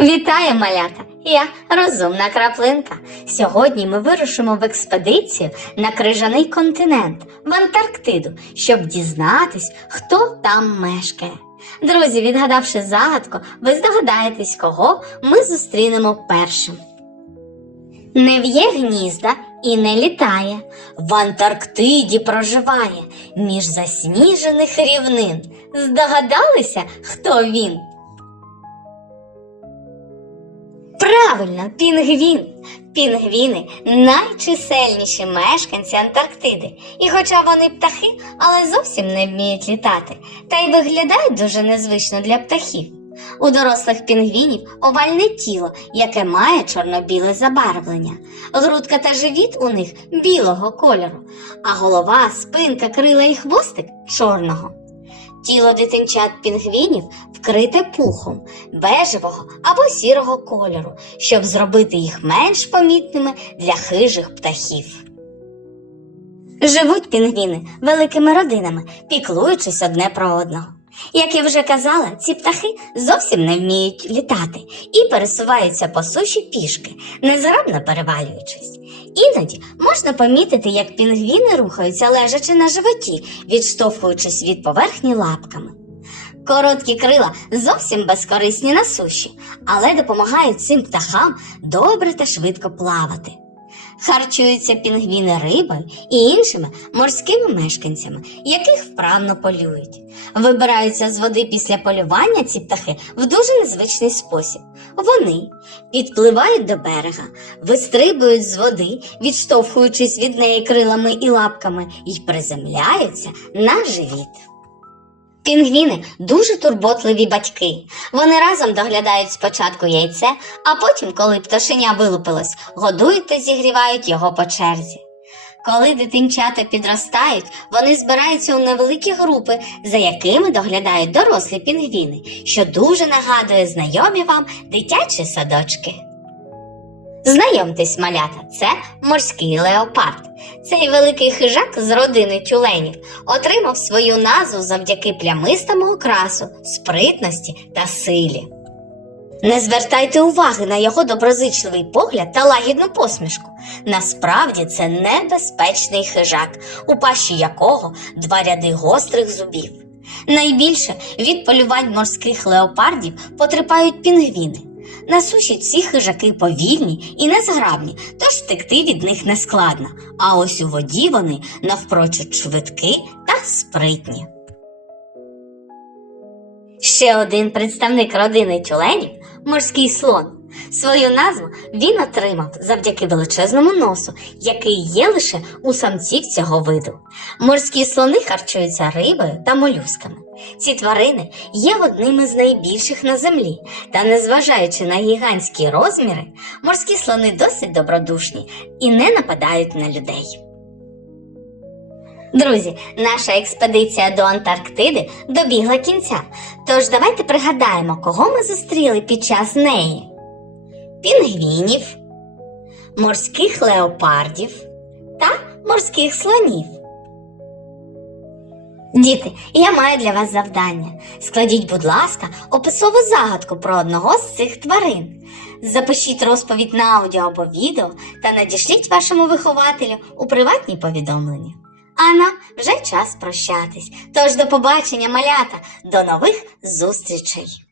Вітаю, малята! Я розумна краплинка. Сьогодні ми вирушимо в експедицію на крижаний континент в Антарктиду, щоб дізнатись, хто там мешкає. Друзі, відгадавши загадку, ви здогадаєтесь, кого ми зустрінемо першим. Не в'є гнізда і не літає, в Антарктиді проживає між засніжених рівнин. Здогадалися, хто він? Правильно, пінгвін. Пінгвіни найчисельніші мешканці Антарктиди. І хоча вони птахи, але зовсім не вміють літати, та й виглядають дуже незвично для птахів. У дорослих пінгвінів овальне тіло, яке має чорно-біле забарвлення. Грудка та живіт у них білого кольору, а голова, спинка, крила і хвостик чорного. Тіло дитинчат пінгвінів вкрите пухом бежевого або сірого кольору, щоб зробити їх менш помітними для хижих птахів. Живуть пінгвіни великими родинами, піклуючись одне про одного. Як я вже казала, ці птахи зовсім не вміють літати і пересуваються по суші пішки, незграбно перевалюючись. Іноді можна помітити, як пінгвіни рухаються лежачи на животі, відштовхуючись від поверхні лапками. Короткі крила зовсім безкорисні на суші, але допомагають цим птахам добре та швидко плавати. Харчуються пінгвіни рибою і іншими морськими мешканцями, яких вправно полюють. Вибираються з води після полювання ці птахи в дуже незвичний спосіб. Вони підпливають до берега, вистрибують з води, відштовхуючись від неї крилами і лапками, і приземляються на живіт. Пінгвіни дуже турботливі батьки. Вони разом доглядають спочатку яйце, а потім, коли пташеня вилупилось, годують та зігрівають його по черзі. Коли дитинчата підростають, вони збираються у невеликі групи, за якими доглядають дорослі пінгвіни, що дуже нагадує знайомі вам дитячі садочки. Знайомтесь, малята, це морський леопард. Цей великий хижак з родини тюленів отримав свою назву завдяки плямистому окрасу, спритності та силі. Не звертайте уваги на його доброзичливий погляд та лагідну посмішку. Насправді це небезпечний хижак, у пащі якого два ряди гострих зубів. Найбільше від полювань морських леопардів потерпають пінгвіни. На суші ці хижаки повільні і незграбні, тож втекти від них не складно, а ось у воді вони навпрочуд швидкі та спритні. Ще один представник родини тюленів морський слон. Свою назву він отримав завдяки величезному носу, який є лише у самців цього виду. Морські слони харчуються рибою та молюсками. Ці тварини є одними з найбільших на землі, та незважаючи на гігантські розміри, морські слони досить добродушні і не нападають на людей. Друзі, наша експедиція до Антарктиди добігла кінця. Тож давайте пригадаємо, кого ми зустріли під час неї: пінгвінів, морських леопардів та морських слонів. Діти, я маю для вас завдання. Складіть, будь ласка, описову загадку про одного з цих тварин. Запишіть розповідь на аудіо або відео та надішліть вашому вихователю у приватні повідомлення. А нам вже час прощатись. Тож до побачення, малята, до нових зустрічей!